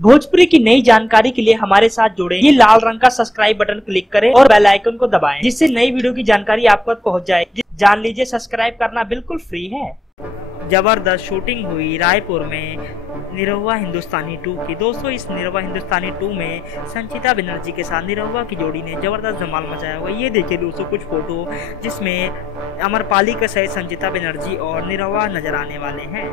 भोजपुरी की नई जानकारी के लिए हमारे साथ जुड़े ये लाल रंग का सब्सक्राइब बटन क्लिक करें और बेल आइकन को दबाएं, जिससे नई वीडियो की जानकारी आप तक पहुंच जाए। जान लीजिए, सब्सक्राइब करना बिल्कुल फ्री है। जबरदस्त शूटिंग हुई रायपुर में निरहुआ हिंदुस्तानी 2 की। दोस्तों, इस निरहुआ हिंदुस्तानी 2 में संचिता बनर्जी के साथ निरहुआ की जोड़ी ने जबरदस्त धमाल मचाया हुआ। ये देखिए दोस्तों कुछ फोटो जिसमें अमरपाली के सहित संचिता बनर्जी और निरहुआ नजर आने वाले हैं।